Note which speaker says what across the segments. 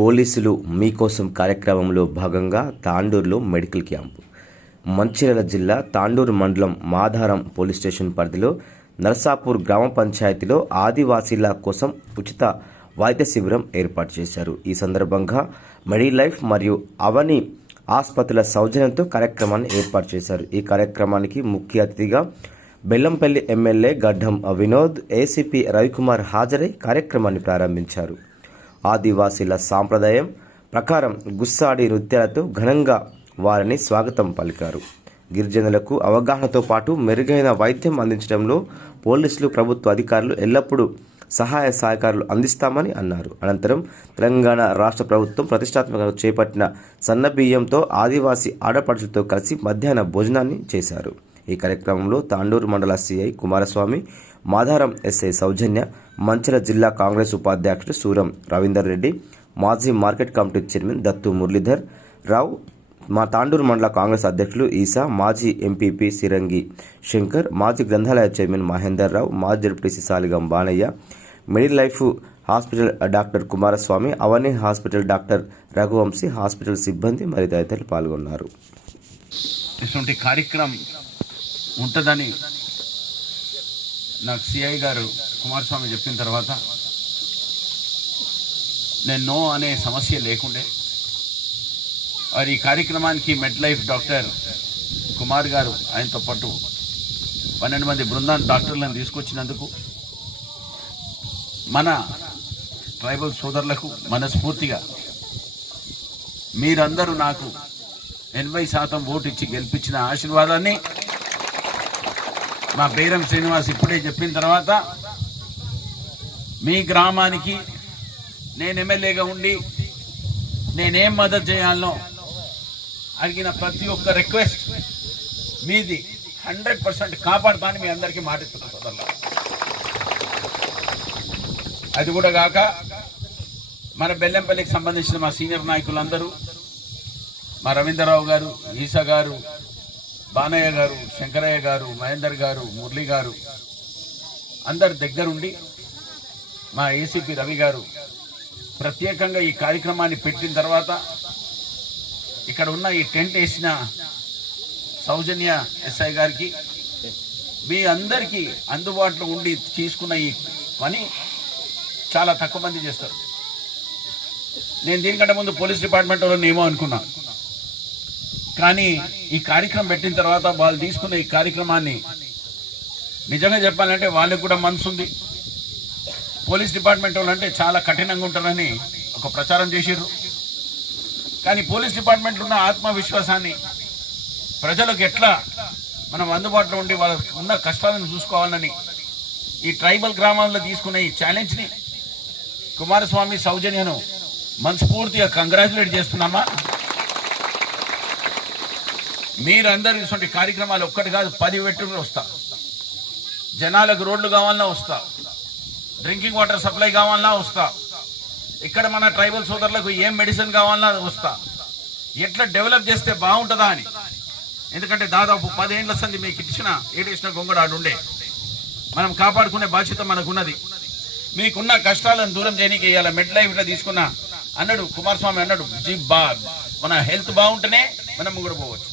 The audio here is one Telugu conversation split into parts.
Speaker 1: పోలీసులు మీకోసం కార్యక్రమంలో భాగంగా తాండూరులో మెడికల్ క్యాంపు. మంచిర్యాల జిల్లా తాండూరు మండలం మాధారం పోలీస్ స్టేషన్ పరిధిలో నర్సాపూర్ గ్రామ పంచాయతీలో ఆదివాసీల కోసం ఉచిత వైద్య శిబిరం ఏర్పాటు చేశారు. ఈ సందర్భంగా మెడి లైఫ్ మరియు అవని ఆసుపత్రుల సౌజన్యంతో కార్యక్రమాన్ని ఏర్పాటు చేశారు. ఈ కార్యక్రమానికి ముఖ్య అతిథిగా బెల్లంపల్లి ఎమ్మెల్యే గడ్డం వినోద్ ఏసీపీ రవికుమార్ హాజరై కార్యక్రమాన్ని ప్రారంభించారు. ఆదివాసీల సాంప్రదాయం ప్రకారం గుస్సాడి నృత్యాలతో ఘనంగా వారిని స్వాగతం పలికారు. గిరిజనులకు అవగాహనతో పాటు మెరుగైన వైద్యం అందించడంలో పోలీసులు ప్రభుత్వ అధికారులు ఎల్లప్పుడూ సహాయ సహకారాలు అందిస్తామని అన్నారు. అనంతరం తెలంగాణ రాష్ట్ర ప్రభుత్వం ప్రతిష్టాత్మకంగా చేపట్టిన సన్నబియ్యంతో ఆదివాసీ ఆడపడుచులతో కలిసి మధ్యాహ్న భోజనాన్ని చేశారు. ఈ కార్యక్రమంలో తాండూరు మండల సిఐ కుమారస్వామి మాధారం ఎస్ఐ సౌజన్య మంచిల జిల్లా కాంగ్రెస్ ఉపాధ్యక్షుడు సూరం రవీందర్ రెడ్డి మాజీ market committee chairman Dattu Muralidhar Rao మా తాండూరు మండల కాంగ్రెస్ అధ్యక్షులు ఈసా మాజీ ఎంపీపీ సిరంగి శంకర్ మాజీ గ్రంథాలయ చైర్మన్ మహేందర్ రావు మాజీ డిప్యూటీసీ Saligam Banaiah middle life hospital doctor Kumaraswamy Avani hospital doctor Raghuvamshi hospital సిబ్బంది మరి తదితరులు పాల్గొన్నారు.
Speaker 2: ఇటువంటి కార్యక్రమం ఉంటుందని నాకు సిఐ గారు కుమారస్వామి చెప్పిన తర్వాత నేను నో అనే సమస్య లేకుండే. మరి ఈ కార్యక్రమానికి మెడ్ లైఫ్ డాక్టర్ కుమార్ గారు ఆయనతో పాటు పన్నెండు మంది బృందాన్ని డాక్టర్లను తీసుకొచ్చినందుకు మన ట్రైబల్ సోదరులకు మనస్ఫూర్తిగా మీరందరూ నాకు ఎనభై శాతం ఓటు ఇచ్చి గెలిపించిన ఆశీర్వాదాన్ని మా బేరం శ్రీనివాస్ ఇప్పుడే చెప్పిన తర్వాత మీ గ్రామానికి నేను ఎమ్మెల్యేగా ఉండి నేనేం మద్దతు చేయాలనో అడిగిన ప్రతి ఒక్క రిక్వెస్ట్ మీది హండ్రెడ్ పర్సెంట్ కాపాడుతాను మీ అందరికీ మాటిస్తున్నా అది కూడా కాక మన బెల్లంపల్లికి సంబంధించిన మా సీనియర్ నాయకులందరూ మా రవీంద్రరావు గారు ఈసా గారు బానయ్య గారు శంకరయ్య గారు మహేందర్ గారు మురళి గారు అందరి దగ్గరుండి మా ఏసీపీ రవి గారు ప్రత్యేకంగా ఈ కార్యక్రమాన్ని పెట్టిన తర్వాత ఇక్కడ ఉన్న ఈ టెంట్ వేసిన సౌజన్య ఎస్ఐ గారికి మీ అందరికీ అందుబాటులో ఉండి తీసుకున్న ఈ పని చాలా తక్కువ మంది చేస్తారు. నేను దీనికంటే ముందు పోలీస్ డిపార్ట్మెంట్ వాళ్ళని ఏమో అనుకున్నా. కానీ ఈ కార్యక్రమం పెట్టిన తర్వాత వాళ్ళు తీసుకున్న ఈ కార్యక్రమాన్ని నిజంగా చెప్పాలంటే వాళ్ళకి కూడా మనసు ఉంది. పోలీస్ డిపార్ట్మెంట్ వాళ్ళు అంటే చాలా కఠినంగా ఉంటారని ఒక ప్రచారం చేసిర్రు. కానీ పోలీస్ డిపార్ట్మెంట్లో ఉన్న ఆత్మవిశ్వాసాన్ని ప్రజలకు ఎట్లా మనం అందుబాటులో ఉండి వాళ్ళకు ఉన్న కష్టాలను చూసుకోవాలని ఈ ట్రైబల్ గ్రామాల్లో తీసుకున్న ఈ ఛాలెంజ్ని కుమారస్వామి సౌజన్యను మనస్ఫూర్తిగా కంగ్రాచులేట్ చేస్తున్నామా? మీరందరూ ఇటువంటి కార్యక్రమాలు ఒక్కటి కాదు పది పెట్టుకుని వస్తా. జనాలకు రోడ్లు కావాలన్నా వస్తా. డ్రింకింగ్ వాటర్ సప్లై కావాలన్నా వస్తా. ఇక్కడ మన ట్రైబల్ సోదరులకు ఏం మెడిసిన్ కావాలన్నా వస్తా. ఎట్లా డెవలప్ చేస్తే బాగుంటుందా అని. ఎందుకంటే దాదాపు పదేళ్ళ సంది మీకు ఇచ్చిన ఏడేసిన గొంగడు ఆడుండే మనం కాపాడుకునే బాధ్యత మనకున్నది. మీకున్న కష్టాలను దూరం చేయనీకి ఇవాళ మెడ్ లైఫ్ ఇట్లా తీసుకున్నా. అన్నాడు కుమారస్వామి అన్నాడు జీ బా మన హెల్త్ బాగుంటేనే మనం కూడా పోవచ్చు.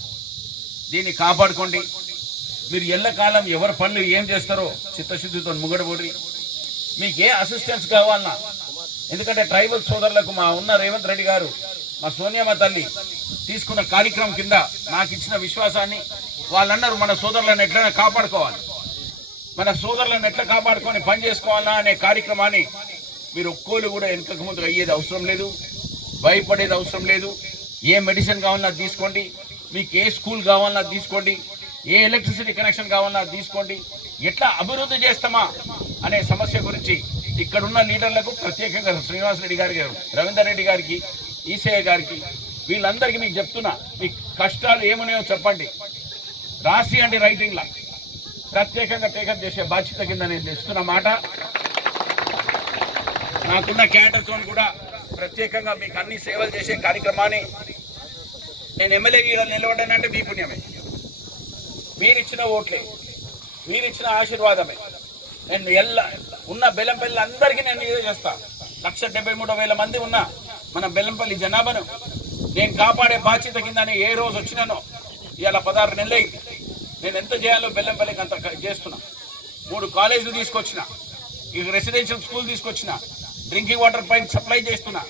Speaker 2: దీన్ని కాపాడుకోండి. మీరు ఎల్లకాలం ఎవరి పనులు ఏం చేస్తారో చిత్తశుద్ధితో ముంగడబోడ్రి. మీకు ఏ అసిస్టెన్స్ కావాలన్నా ఎందుకంటే ట్రైబల్ సోదరులకు మా ఉన్న రేవంత్ రెడ్డి గారు మా సోనియామ్మ తల్లి తీసుకున్న కార్యక్రమం కింద నాకు ఇచ్చిన విశ్వాసాన్ని వాళ్ళన్నారు మన సోదరులను ఎట్లైనా కాపాడుకోవాలి. మన సోదరులను ఎట్లా కాపాడుకొని పని చేసుకోవాలా అనే కార్యక్రమాన్ని మీరు ఒక్కోలు కూడా వెనుకకు ముందు అయ్యేది అవసరం లేదు భయపడేది అవసరం లేదు. ఏ మెడిసిన్ కావాలన్నా తీసుకోండి. మీకు ఏ స్కూల్ కావాలన్నా తీసుకోండి ఏ ఎలక్ట్రిసిటీ కనెక్షన్ కావాలన్నా తీసుకోండి ఎట్లా అభివృద్ధి చేస్తామా అనే సమస్య గురించి ఇక్కడున్న లీడర్లకు ప్రత్యేకంగా శ్రీనివాస్ రెడ్డి గారు రవీందర్ రెడ్డి గారికి ఈసీఐ గారికి వీళ్ళందరికీ మీకు చెప్తున్నా మీ కష్టాలు ఏమున్నాయో చెప్పండి. రాసి అండి రైటింగ్లా. ప్రత్యేకంగా టేకప్ చేసే బాధ్యత కింద నేను ఇస్తున్న మాట. నాకున్న క్యాటర్తో కూడా ప్రత్యేకంగా మీకు అన్ని సేవలు చేసే కార్యక్రమాన్ని నేను ఎమ్మెల్యే నిలబడ్డానంటే మీ పుణ్యమే. మీరిచ్చిన ఓట్లే. మీరిచ్చిన ఆశీర్వాదమే. నేను ఎల్ల ఉన్న బెల్లంపల్లి అందరికీ నేను ఇదే చేస్తాను లక్ష డెబ్బై మూడు వేల మంది ఉన్న మన బెల్లంపల్లి జనాభాను నేను కాపాడే బాధ్యత కింద ఏ రోజు వచ్చినానో ఇవాళ పదహారు నెలలైంది. నేను ఎంత చేయాలో బెల్లంపల్లికి అంత క- చేస్తున్నా. మూడు కాలేజీలు తీసుకొచ్చిన. ఈ రెసిడెన్షియల్ స్కూల్ తీసుకొచ్చిన. డ్రింకింగ్ వాటర్ పైప్ సప్లై చేస్తున్నా.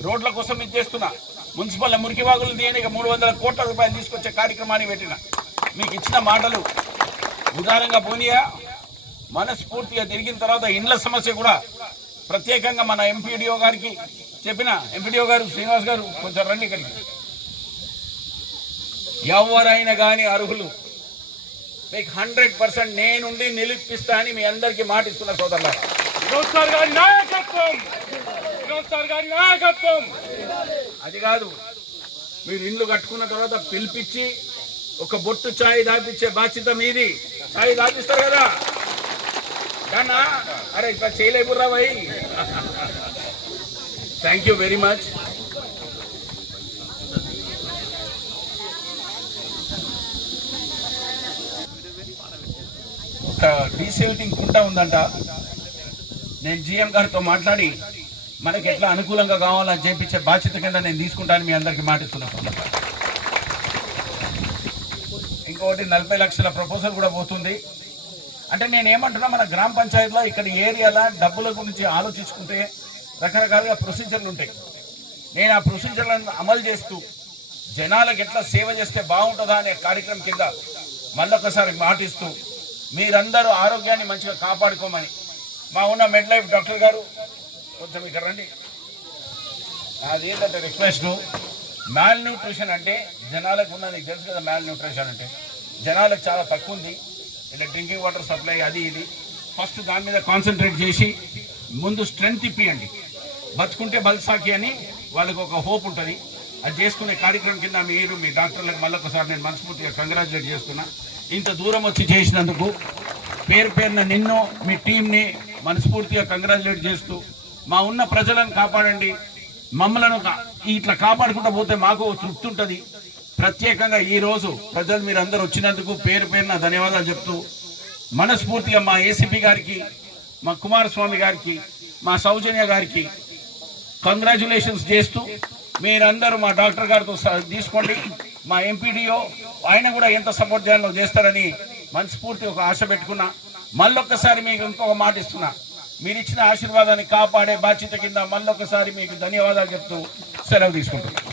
Speaker 2: రోడ్ల కోసం ఇది చేస్తున్నా. మున్సిపల్ మురికి వాగులు తీయని మూడు వందల కోట్ల రూపాయలు తీసుకొచ్చే కార్యక్రమాన్ని పెట్టిన. మీకు ఇచ్చిన మాటలు ఉదారంగా పోనీయా? మనస్ఫూర్తిగా తిరిగిన తర్వాత ఇండ్ల సమస్య కూడా ప్రత్యేకంగా మన ఎంపీడీఓ గారికి చెప్పిన. ఎంపీడీఓ గారు శ్రీనివాస్ గారు కొంచెం రండి ఇక్కడికి. ఎవరైనా కానీ అర్హులు మీకు హండ్రెడ్ పర్సెంట్ నేనుండి నిలిపిస్తా అని మీ అందరికీ మాటిస్తున్న సోదరులారా.
Speaker 3: వినోద్ సార్ గారి నాయకత్వం! వినోద్ సార్ గారి నాయకత్వం!
Speaker 2: అది కాదు. మీరు ఇండ్లు కట్టుకున్న తర్వాత పిలిపించి ఒక బొట్టు ఛాయ్ దాపించే బాధ్యత మీది. ఛాయ్ దాపిస్తారు కదా. కన్నా అరే ఇట్లా చేయలేపురా భయ్ థ్యాంక్ యూ వెరీ మచ్ ఒక డీసెల్టింగ్ కుంట ఉందంట. నేను జిఎం గారితో మాట్లాడి మనకి ఎట్లా అనుకూలంగా కావాలని చేపించే బాధ్యత కింద నేను తీసుకుంటాను మీ అందరికి మాటిస్తున్నాను ఇంకొకటి నలభై లక్షల ప్రపోజల్ కూడా పోతుంది. అంటే నేను ఏమంటున్నా మన గ్రామ పంచాయతీలో ఇక్కడ ఏరియాలో డబ్బుల గురించి ఆలోచించుకుంటే రకరకాలుగా ప్రొసీజర్లు ఉంటాయి. నేను ఆ ప్రొసీజర్లను అమలు చేస్తూ జనాలకు ఎట్లా సేవ చేస్తే బాగుంటుందా అనే కార్యక్రమం కింద మళ్ళొకసారి మాటిస్తూ మీరందరూ ఆరోగ్యాన్ని మంచిగా కాపాడుకోమని మా ఉన్న మెడ్ లైఫ్ డాక్టర్ గారు కొంచెం ఇక్కడ రండి. అది ఏంటంటే రిక్వెస్ట్ మ్యాల్ న్యూట్రిషన్ అంటే జనాలకు ఉన్నది. నీకు తెలుసు కదా మ్యాల్ న్యూట్రిషన్ అంటే. జనాలకు చాలా తక్కువ ఉంది. ఇలా డ్రింకింగ్ వాటర్ సప్లై అది ఇది. ఫస్ట్ దాని మీద కాన్సన్ట్రేట్ చేసి ముందు స్ట్రెంగ్త్ ఇప్పియండి. బతుకుంటే బల్సాకి అని వాళ్ళకు ఒక హోప్ ఉంటుంది. అది చేసుకునే కార్యక్రమం కింద మీరు మీ డాక్టర్లకు మళ్ళొకసారి నేను మనస్ఫూర్తిగా కంగ్రాచులేట్ చేస్తున్నా. ఇంత దూరం వచ్చి చేసినందుకు పేరు పేరున నిన్ను మీ టీంని మనస్ఫూర్తిగా కంగ్రాచులేట్ చేస్తూ మా ఉన్న ప్రజలను కాపాడండి. మమ్మలను ఇట్లా కాపాడుకుంటూ పోతే మాకు తృప్తి ఉంటుంది. ప్రత్యేకంగా ఈరోజు ప్రజలు మీరు అందరు వచ్చినందుకు పేరు పేరున ధన్యవాదాలు చెప్తూ మనస్ఫూర్తిగా మా ఏసీపీ గారికి మా కుమారస్వామి గారికి మా సౌజన్య గారికి కంగ్రాచులేషన్స్ చేస్తూ మీరందరూ మా డాక్టర్ గారితో స- తీసుకోండి. మా ఎంపీడీఓ ఆయన కూడా ఎంత సపోర్ట్ చేయాలో చేస్తారని మనస్ఫూర్తి ఒక ఆశ పెట్టుకున్నా. మళ్ళొక్కసారి మీకు ఇంకొక మాట ఇస్తున్నా. మీరు ఇచ్చిన ఆశీర్వాదాన్ని కాపాడే బాధ్యత కింద మళ్ళొకసారి మీకు ధన్యవాదాలు చెప్తూ సెలవు తీసుకుంటున్నాను